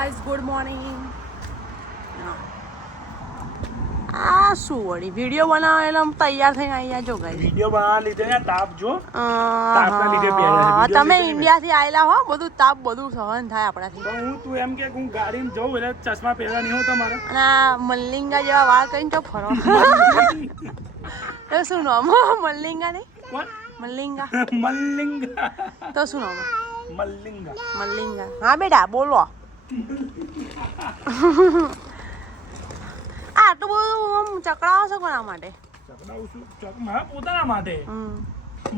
Guys good morning. આ શું વળી વિડીયો બનાવેલો તૈયાર થઈને અહીંયા જો ગાઈઝ વિડીયો બનાવવા લીધે ને તાપ જો તાપના લીધે પહેર્યા છે તમે ઇન્ડિયા થી આયેલા હો બધું તાપ બધું સહન થાય આપણાથી. તો તું એમ કે હું ગાડીમાં જઉં એટલે ચશ્મા પહેરવા નહીં હોતા મારે અને આ મલ્લિંગા જેવા વાળ કરીને તો ફરો તો શું નામ મલ્લિંગા નહીં કોણ મલ્લિંગા મલ્લિંગા તો શું નામ મલ્લિંગા મલ્લિંગા હા બેટા બોલો. આટલું બધું ચકડાવો છો કોના માટે? ચકડાવું છું મારા પોતાના માટે.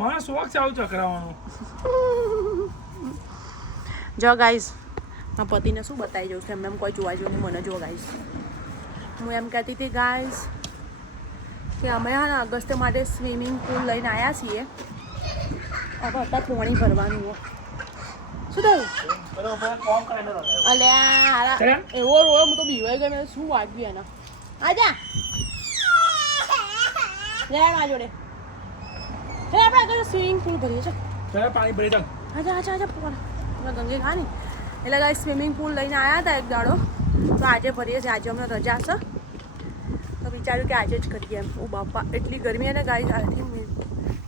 મારા શોખ છે આવું ચકડાવવાનો. જો ગાઈઝ મારા પતિને શું બતાવી જવું છે એમ કોઈ જોવા જેવું મને જો ગાઈઝ હું એમ કહેતી હતી ગાઈઝ કે અમે હા ને અગસ્ત્ય માટે સ્વિમિંગ પુલ લઈને આવ્યા છીએ. હવે અત્યારે પાણી ભરવાનું હોય શું થયું અલ્યા એવો રોયો હું તો બીવાઈ ગયો મેં શું વાગ્યું એના આજા લે આ જોડે હે આપણે આગળ સ્વિમિંગ પુલ ભરીએ છે પાણી ભરી દઉં આજા આજા આજા પોણા ગંગે ખા ને એટલે ગાઈ સ્વિમિંગ પુલ લઈને આવ્યા હતા એક દાડો તો આજે ભરીએ છીએ. આજે અમને રજા છે તો વિચાર્યું કે આજે જ કરીએ એમ. ઓ બાપા એટલી ગરમી અને ગાઈ I think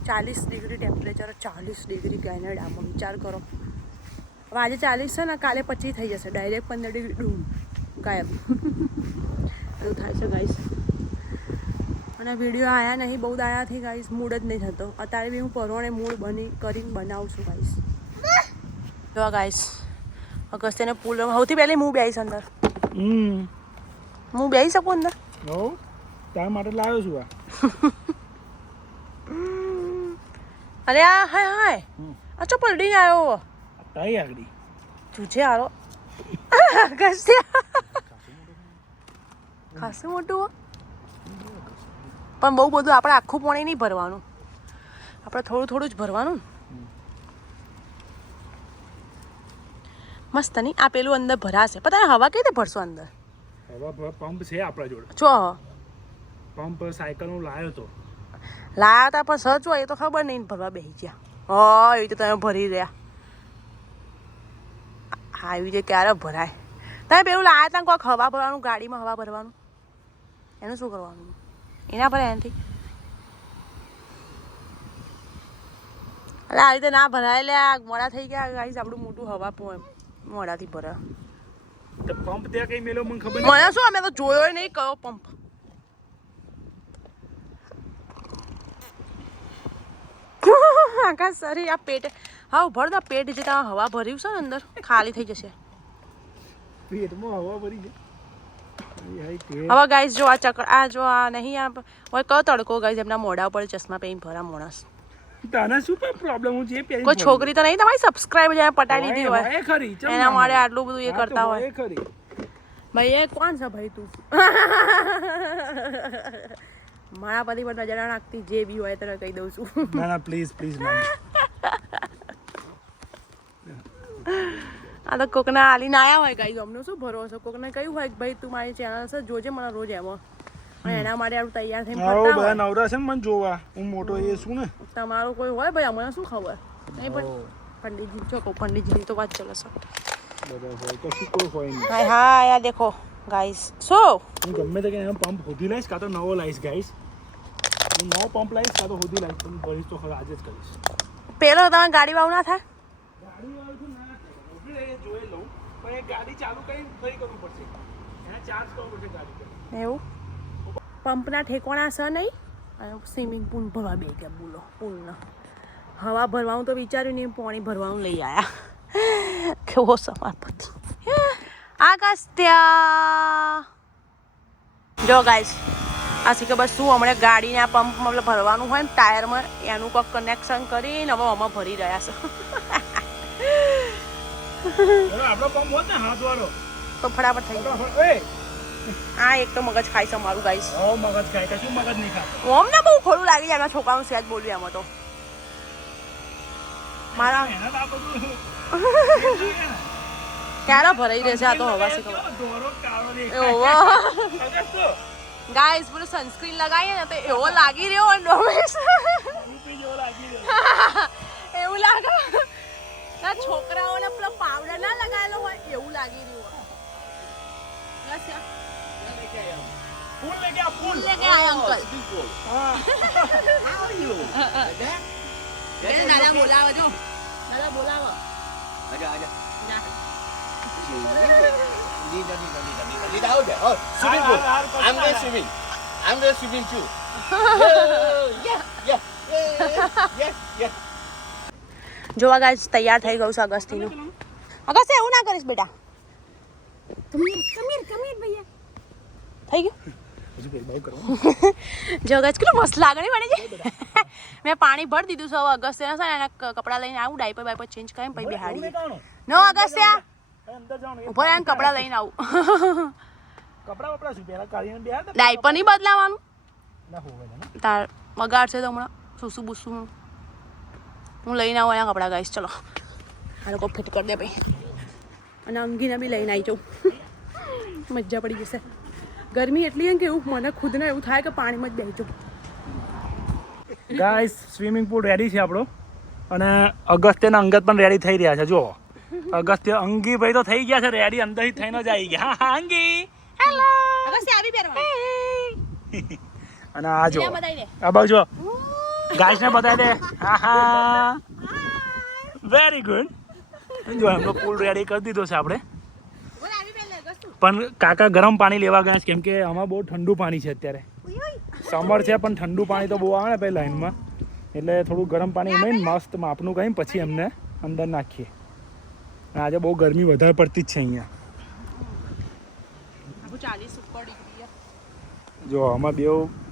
40 degree temperature 40 degree કેનેડામાં વિચાર કરો. હવે આજે 40 છે ને કાલે 25 થઈ જશે ડાયરેક્ટ 15 ડિગ્રી ડૂમ ગાયબ એવું થાય છે ગાઈસ. અને વિડીયો આવ્યા નહીં બહુ દાયાથી ગાઈસ મૂડ જ નહીં થતો. અત્યારે બી હું પરવાણે મૂડ કરીને બનાવું છું ગાઈસ. જો ગાઈસ અગસ્ત્યને પુલ સૌથી પહેલી હું બેસીશ અંદર. હું બેસી શકું અંદર? તારા માટે લાવ્યો છું આ. અરે આ હાય હાય આ ચો પલટીને આવ્યો તાઈ આગળી તુજે આરો અગસ્ત્ય ખાસું મોટું પણ બહુ બધું આપણે આખું પાણી નહીં ભરવાનું, આપણે થોડું થોડું જ ભરવાનું. મસ્ત નહીં આ પેલું અંદર ભરાશે પણ તમે હવા કેવી રીતે ભરશો અંદર? હવા પંપ છે આપણા જોડે. જો પંપ સાયકલનું લાવ્યો તો લાયા હતા પણ સચ હોય એ તો ખબર નહીં ભરવા બેસી ગયા. હા એવી રીતે તમે ભરી રહ્યા. હા એવી રીતે ક્યારે ભરાય? તમે પેલું લાયા હતા કોઈક હવા ભરવાનું ગાડીમાં હવા ભરવાનું એનું શું કરવાનું? એના ભરાય એનાથી એટલે આ રીતે ના ભરાય લે મોડા થઈ ગયા ગાઈસ આપણું મોટું હવા મોડાથી ભરા. પંપ ત્યાં કઈ મેલો મને ખબર મને શું અમે તો જોયો નહીં કયો પંપ. આકાશ સરી આ પેટ હા ભર દો પેટ જે તમે હવા ભર્યું છે ને અંદર ખાલી થઈ જશે. પેટમાં હવા ભરી છે. હવે ગાઈસ જો આ ચકર આ જો આ નહીં આ હોય કયો તડકો ગાઈસ એમના મોઢા ઉપર ચશ્મા પહેરીને ભરા માણસ. તને શું પ્રોબ્લેમ હું જે પહેરી કોઈ છોકરી તો નહીં તમારી સબસ્ક્રાઇબ જ્યાં પટાઈ દીધી હોય એ ખરી એના માટે આટલું બધું એ કરતા હોય એ ખરી. ભાઈ એ કોણ છે ભાઈ તું? મારા પતિ પર નજર ના નાખતી જે બી હોય તને કહી દઉં છું. ના ના પ્લીઝ પ્લીઝ આ તો કોકના આલીને આયા હોય ગાઈસ અમને શું ભરોસો કોકને કહ્યું હોય કે ભાઈ તું મારી ચેનલ છે જોજે મને રોજ એમાં અને એના માટે આવું તૈયાર થઈને ફરતા હોય. બધા નવરા છે ને મને જોવા હું મોટો એ શું ને તમારું કોઈ હોય ભાઈ અમને શું ખબર નહીં પણ પંડિતજી જો કહું પંડિતજીની તો વાત ચાલે છે બધા હોય તો શું કોઈ હોય નહીં. હા હા યાર દેખો ગાઈસ શું હું ગમે તે કે પંપ હોધી લઈશ કાં તો નવો લાવીશ ગાઈસ. હું નવો પંપ લાવીશ કાં તો હોધી લાવીશ પણ ભરીશ તો ખરા આજે જ કરીશ. પેલો તમે ગાડી વાળું ના થાય ગાડી વાળું તો ના હોધી લઈને જોઈ લઉં પણ એ ગાડી ચાલુ કરીને ફરી કરવું પડશે. એને ચાર્જ કરવો પડશે ગાડી પર. એવું પંપના ઠેકોણા છે નહીં અને સ્વિમિંગ પુલ ભરવા બે ગયા બોલો પુલના હવા ભરવાનું તો વિચાર્યું નહીં પાણી ભરવાનું લઈ આવ્યા. કેવો સમાર પતિ અગસ્ત્ય જો ગાઈસ આ શી ખબર શું હમણાં ગાડીના પંપ મતલબ ભરવાનું હોય ને ટાયરમાં એનું કોઈક કનેક્શન કરીને હવે આમાં ભરી રહ્યા છે. આપણો પંપ હોત ને હાથ વાળો તો ફટાફટ થઈ ગયો. આ એક તો મગજ ખાઈ છે મારું ગાઈસ. મગજ ખાય કશું મગજ નહીં ખાય. અમને બહુ ખોડું લાગી જાય છોકરાનું સેજ બોલ્યું એમાં તો મારા ક્યારે ભરાઈ રહેશે આ તો હવા છે ગાઈસ પેલું સનસ્ક્રીન લગાવીએ ને તો એવો લાગી રહ્યો એવું લાગે છોકરાઓને પેલો પાવડર ના લગાવેલો હોય એવું લાગી રહ્યું. અગસ્ત્ય फूल लेके आ फूल लेके आए अंकल हाँ દાદા બોલાવો જો દાદા બોલાવો आजा आजा જા Lead out there. Oh, swimming pool. I'm going swimming. I'm going swimming too. Yeah. જોવા ગાઈસ તૈયાર થઈ ગયું છે અગસ્તીનું અગસ્ત્ય એવું ના કરીશ બેટા કમીર ભૈયા થઈ ગયું જો ગાઈસ કેટલું મસ્ત લાગે ને મને મેં પાણી ભરી દીધું છે હવે અગસ્ત્યને છે ને એના કપડાં લઈને આવું ડાયપર બાયપર ચેન્જ કરીને પછી બેહાડીએ નો અગસ્ત્ય अंदर जाओ ઉપર આવીને કપડાં લઈને આવું कपड़ा वपड़ा શું પહેલા કાઢીને બેહાર દે ડાયપર નહીં બદલાવાનું ના હોવે ને તાર વગાડશે તો હમણાં સુસુ બુસુ હું લઈને આવું એના કપડાં ગાઈશ ચલો આ લોકો ફિટ કરી દે ભાઈ અને અંગીને બી લઈને આવી જાઉં મજા પડી જશે ગરમી એટલી છે કે એવું મને ખુદને એવું થાય કે પાણીમાં જ બેસી જાઉં ગાઈસ સ્વિમિંગ પૂલ રેડી છે આપણો અને અગસ્ત્યના અંગત પણ રેડી થઈ રહ્યા છે જો અગસ્ત્ય અંગી ભાઈ તો થઈ ગયા છે રેડી અંદરથી થઈને જ આવી ગયા હા અંગી હેલો અગસ્ત્ય આવી પહેરવા અને આ જો બતાવી દે આ બાજુ જો ગાઈસને બતાવી દે હા વેરી ગુડ જો એમનો પૂલ રેડી કરી દીધો છે આપણે બોલ આવી પહેર લે અગસ્ત્ય પણ કાકા ગરમ પાણી લેવા ગયા છે કેમ કે આમાં બહુ ઠંડુ પાણી છે અત્યારે સમર છે પણ ઠંડુ પાણી તો બહુ આવે ને પહેલાં લાઈનમાં એટલે થોડું ગરમ પાણી એમાં મસ્ત માપનું કરીને પછી એમને અંદર નાખીએ આજે બહુ ગરમી વધારે પડતી જ છે અહીંયા 40 ઉપર ડિગ્રી જો આમાં બે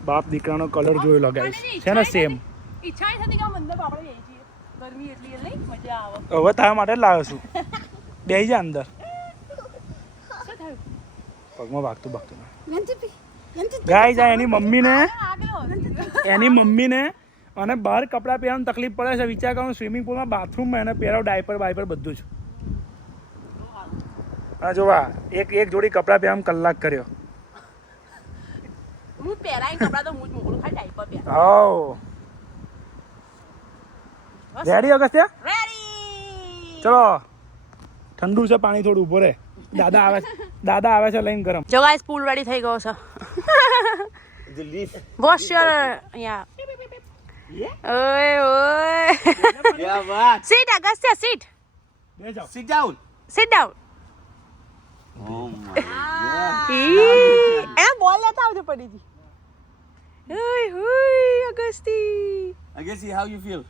બાપ દીકરાનો કલર જોયેલો ગાઈસ છે ને સેમ ઈચ્છા એ થતી કે આમ અંદર આપણે જઈએ છીએ ગરમી એટલી એટલે મજા આવે હવે તારા માટે જ લાવ્યો છું બેસી જા અંદર શું થયું પગમાં વાગતું ગાઈસ આ એની મમ્મીને અને બહાર કપડાં પહેરવાની તકલીફ પડે છે વિચાર કરો સ્વિમિંગ પુલમાં બાથરૂમમાં એને પહેરાવ ડાયપર બાયપર બધું જ હા જોવા એક જોડી કપડાં પહેરવામાં કલાક કર્યો હું પહેરાઈ કપડા તો હું જ મોકલું ખાલી ડાયપર પહેર હાઉ રેડી અગસ્ત્ય રેડી ચલો ઠંડુ છે પાણી થોડું ઉભો રહે દાદા આવે છે લઈને ગરમ જો ગાઈસ પૂલ રેડી થઈ ગયો છે The leaf. વોશ યોર યા ઓય Yeah, what? Seat Agastya seat બે જાઓ Sit down. Sit down Oh my God. એ બોલ લેતા આવજો પડી જી ઓય ઓય અગસ્તી I guess see how you feel.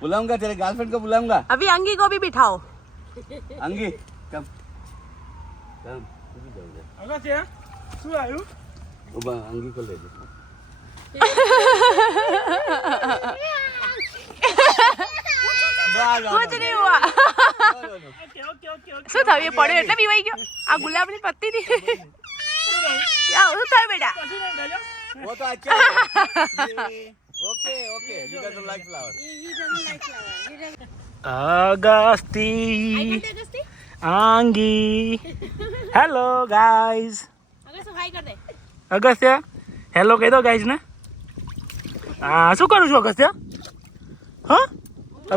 बुलाऊंगा तेरे गर्लफ्रेंड को बुलाऊंगा. अभी अंगी को भी बिठाओ अंगी, come. અગસ્ત્ય શું આવ્યું अंगी को ले ले. कुछ नहीं हुआ શું થયું એ પડ્યો એટલે બીવાઈ ગયો આ ગુલાબની પત્તી થી क्या શું થયું બેટા वो तो अच्छा है. Okay. You doesn't like flower. Agasti Angi hello guys Agastya hello કહી દો ગાઈઝ ને હા શું કરું છું અગસ્ત્ય હા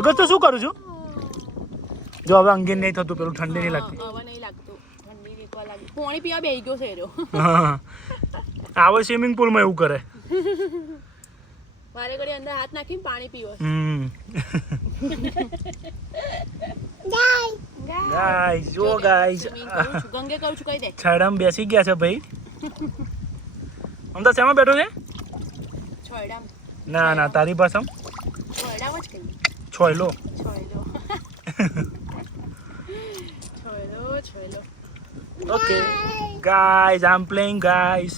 અગસ્ત્ય શું કરું છું જો હવે અંગીન નહીં થતું પેલું ઠંડી નહીં લાગતી હવે નહીં લાગતું ઠંડી નીકળવા લાગી પાણી પીવા બેહી ગયો છે એરો હા આવે સ્વિમિંગ પુલમાં એવું કરે મારે ઘડી અંદર હાથ નાખીને પાણી પીવો ગાઈઝ જો ગાઈઝ ગંગે કરું છું કહી દે છાડામાં બેસી ગયા છે ભાઈ આમ તો શેમાં બેઠો છે છોયડામ ના તારી ભાષામાં છોયડામ જ કહીએ છોયલો છોયલો છોયલો okay guys I am playing guys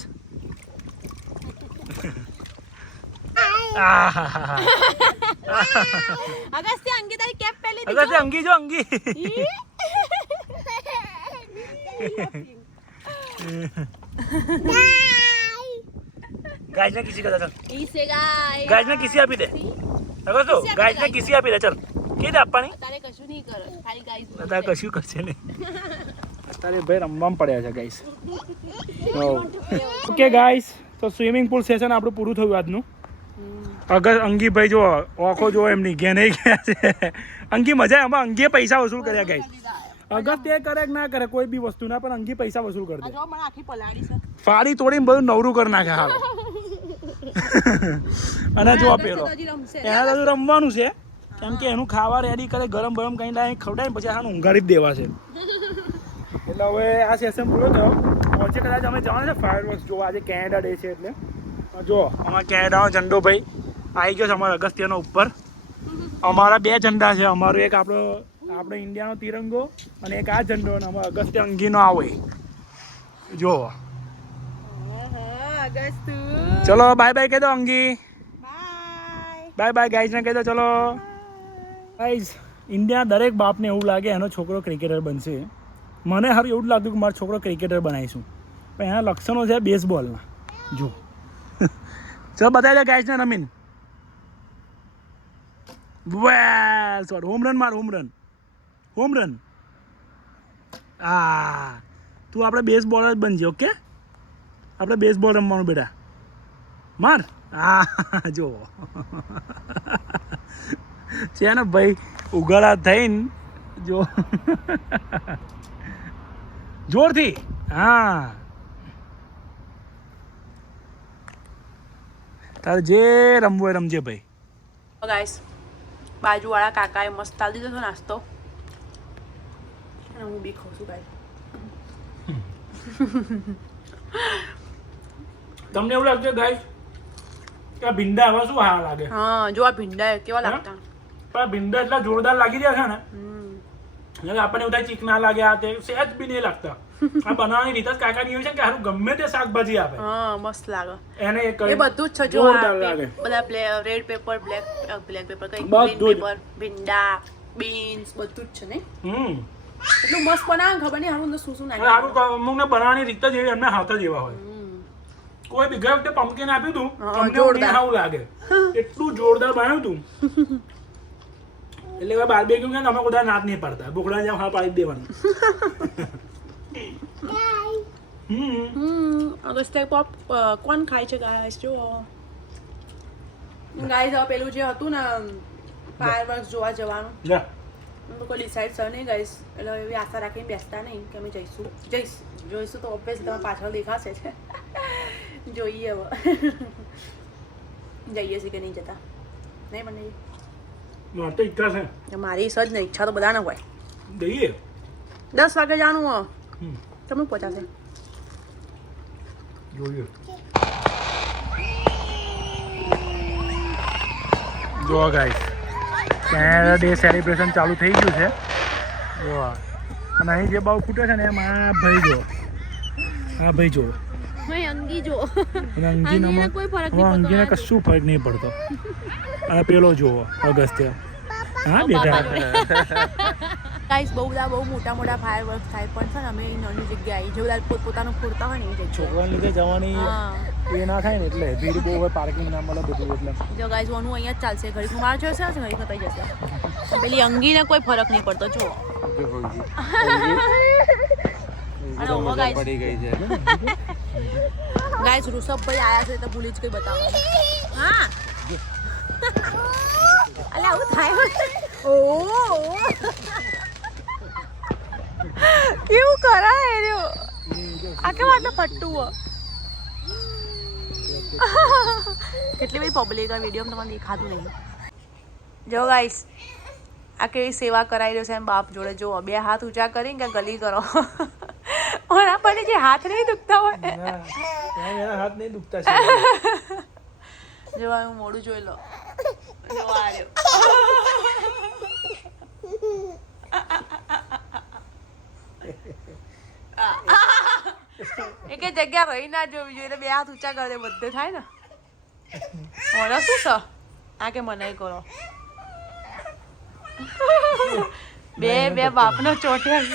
Agastya Angi તારી કેપ પહેલી અગસ્ત્ય અંગી જો અંગી गाइस ने किसी का चल इसे गाय गाइस ने किसी આપી દે અગર તો ગાइस ને કિસી આપી દે ચલ કે દે આપવાની તારે કશું નહીં કરો ખાલી ગાઈસ તારે કશું કરશે ને તારે ભાઈ રમવામાં પડ્યા છે ગાइस ઓકે ગાइस તો સ્વિમિંગ પૂલ સેશન આપણું પૂરું થયું આજનું અગર અંગીભાઈ જો ઓખો જો એમની ઘેને ગયા છે અંગી મજા આમાં અંગીએ પૈસા વસૂલ કર્યા ગાइस અગત્ય કરે કે ના કરે કોઈ બી વસ્તુ ના પણ અંગી પૈસા વસૂલ કરી દે. જો મને આખી પલાળી છે. ફાડી તોડીને બધું નવરું કરી નાખે હાલ. અને જો પેલો એના તો રમવાનું છે કેમ કે એનું ખાવા રેડી કરે ગરમ ગરમ કઈ લાવી ખવડાવીને પછી આને ઊંઘાડી જ દેવા છે. એટલે હવે આ સેશન પૂરો થયો. પહોંચે કદાચ અમે જવાનું છે ફાયરવર્ક્સ જોવા. આજે કેનેડા ડે છે એટલે જો અમારા કેનેડાનો ઝંડો ભાઈ આવી ગયો છે અમારા અગસ્ત્યનો ઉપર. અમારા 2 ઝંડા છે. અમારો એક આપણો ઇન્ડિયાનો તિરંગો અને એક આ ઝંડો અને અમારો અગસ્ત્ય અંગીનો આવે જો. ચલો બાય બાય કહી દો અંગી. બાય બાય ગાઈઝ ને કહી દો. ચલો ગાઈઝ, ઇન્ડિયા દરેક બાપને એવું લાગે એનો છોકરો ક્રિકેટર બનશે. મને હારું એવું જ લાગતું કે મારો છોકરો ક્રિકેટર બનાવીશું પણ એના લક્ષણો છે બેસબોલના. જો ચલો બતાવી દે ગાઈઝ ને રમીન. વેલ શોટ. હોમ રન માર. Home run. તું આપણે બેસ બોલર જ બનજે. ઓકે આપણે બેસબોલ રમવાનું બેટા. માર. જો છે ને ભાઈ ઉગાડા થઈને જો જોરથી. તારે જે રમવું હોય રમજે ભાઈ. ગાઈસ બાજુવાળા કાકાએ મસ્ત આલી દીધો છે નાસ્તો અને હું બી ખાઉં છું ગાઈસ. તમને એવું લાગતું ગાઈસ કે આ ભીંડા હવે શું હારા લાગે? હા જો આ ભીંડા કેવા લાગતા. પણ ભીંડા એટલા જોરદાર લાગી રહ્યા છે ને આપણને એવું થાય ચીક ના લાગે. આ તે સહેજ બી નહીં લાગતા. આ બનાવવાની રીત જ કાકાની એવી છે કે હારું ગમે તે શાકભાજી આપે. હા મસ્ત લાગે. એને એ બધું જ છે જો બધા રેડ પેપર બ્લેક પેપર કઈ ગ્રીન પેપર ભીંડા બીન્સ બધું જ છે ને. એટલું મસ્ત બનાવે ખબર નહીં હારું શું શું નાખે. હારું અમુકને બનાવવાની રીત જ એવી એમને હાથ જ એવા હોય. કોઈ બી ગયા વખતે પમ્પકિન આપ્યું તું જોરદાર આવું લાગે એટલું જોરદાર બનાવ્યું તું. એટલે બાર્બેક્યુ કે અમે બધા નાદ નહીં પાડતા. બોકડા જેમ હા પાડી દેવાનું. અગસ્ત્ય પોપ કોણ ખાય છે ગાઈસ જો. ગાઈસ હવે પેલું જે હતું ને ફાયરવર્ક્સ જોવા જવાનું તો કોઈ ડિસાઈડ છે નહીં ગાઈસ. એટલે એવી આશા રાખીને બેસતા નહીં કે અમે જોઈશું તો ઓબ્વિયસલી તમે પાછળ દેખાશે છે. જોઈએ હવે જઈએ છીએ કે નહીં જતા. નહીં પણ મારી સજ ને ઈચ્છા તો બધા ને હોય. 10 વાગે જવાનું હો. તમે પહોંચાશે જો ગાઈસ કેનેડા ડે સેલિબ્રેશન ચાલુ થઈ ગયું છે. જો અને અહીં જે બાવ ફૂટે છે ને એમાં આ ભાઈ જો અંગી જો અંગીને કશું ફરક નહીં પડતો. અને પેલો જુઓ અગસ્ત્ય. હા બેટા ગાઈસ બહુ મોટા ફાયરવર્ક્સ થાય પણ છે ને અમે નાની જગ્યાએ જે બધા પોતાનું ફોડતા હોય ને એ જગ્યાએ છોકરાને લીધે જવાની એ ના થાય ને એટલે ભીડ બહુ હોય પાર્કિંગ ના મળે બધું એટલે જો ગાઈસ ઓનું અહીંયા જ ચાલશે. ઘડીક માર જોશે ઘડીક થઈ જશે. પેલી અંગીને કોઈ ફરક નહીં પડતો જો. અને ઓવો ગાઈસ પડી ગઈ છે. ગાઈસ ઋષભભાઈ આયા છે તો ભૂલી જ કઈ બતાવવાનું. હા અલે આવું થાય. ઓ કેવું કરાય રહ્યો. આ કેમ આટલું ફટ્ટું કેટલી બધી પબ્લિક આ વિડીયો તમને દેખાતું નહીં. જો ગાઈસ આ કેવી સેવા કરાવી રહ્યો છે એમ બાપ જોડે. જો 2 હાથ ઊંચા કરીને કે ગલી કરો. ઓના પણ જે હાથ નહીં દુખતા હોય હાથ નહીં દુખતા છે. જો હું મોડું જોઈ લો. જો આ રહ્યો. એક જગ્યા રહી ના જોવી જોઈએ. 2 હાથ ઊંચા કરે બધે થાય ને. ઓલા શું છે આ કે મનાઈ કરો. બે બાપનો ચોટ્યા.